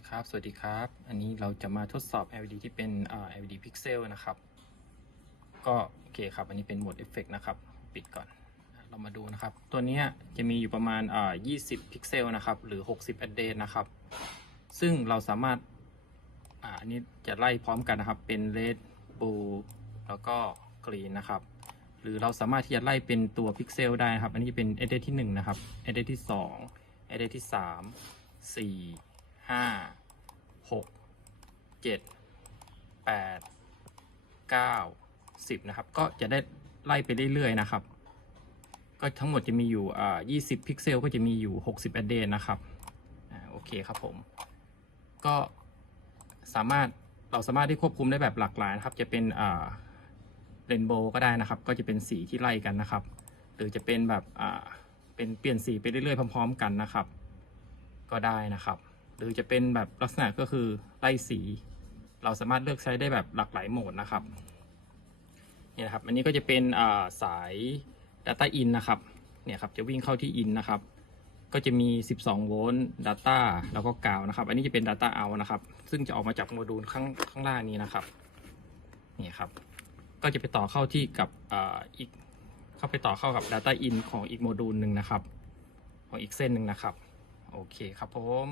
คครับ สวัสดีครับ อันนี้เราจะมาทดสอบ LED ที่เป็น LED Pixel นะครับ ก็โอเคครับ อันนี้เป็นโหมดเอฟเฟกนะครับ ปิดก่อน เรามาดูนะครับ ตัวนี้จะมีอยู่ประมาณอ่า20 พิกเซลนะครับ หรือ 60 a d d e นะครับ ซึ่งเราสามารถอ,าอันนี้จะไล่พร้อมกันนะครับ เป็น red blue แล้วก็ green นะครับ หรือเราสามารถที่จะไล่เป็นตัวพิกเซลได้นะครับ อันนี้เป็น a d d e ที่ 1 นะครับ a d d e ที่ 2 a d d e ที่3สี่ ห้าหกเจ็ดแปดเก้าสิบนะครับ ก็จะได้ไล่ไปเรื่อยๆนะครับ ก็ทั้งหมดจะมีอยู่อ่ายี่สิบพิกเซลก็จะมีอยู่หกสิบแอดเดนนะครับอ่าโอเคครับผม ก็สามารถเราสามารถที่ควบคุมได้แบบหลากหลายนะครับ จะเป็นอ่าเรนโบว์ก็ได้นะครับ ก็จะเป็นสีที่ไล่กันนะครับ หรือจะเป็นแบบอ่าเป็นเปลี่ยนสีไปเรื่อยๆพร้อม ๆ กันนะครับ ก็ได้นะครับ หรือจะเป็นแบบลักษณะก็คือไล่สี เราสามารถเลือกใช้ได้แบบหลากหลายโหมดนะครับเนี่ยนะครับ อันนี้ก็จะเป็นาสาย Data In นะครับเนี่ยครับจะวิ่งเข้าที่ In นะครับ ก็จะมี 12 โวลต์ Data แล้วก็กาวนะครับ อันนี้จะเป็น Data Out นะครับ ซึ่งจะออกมาจากโมดูลข้างข้างล่างนี้นะครับนี่ครับ ก็จะไปต่อเข้าที่กับอีกเข้าไปต่อเข้ากับ Data In ของอีกโมดูลหนึ่งนะครับ ของอีกเส้นหนึ่งนะครับ โอเคครับผม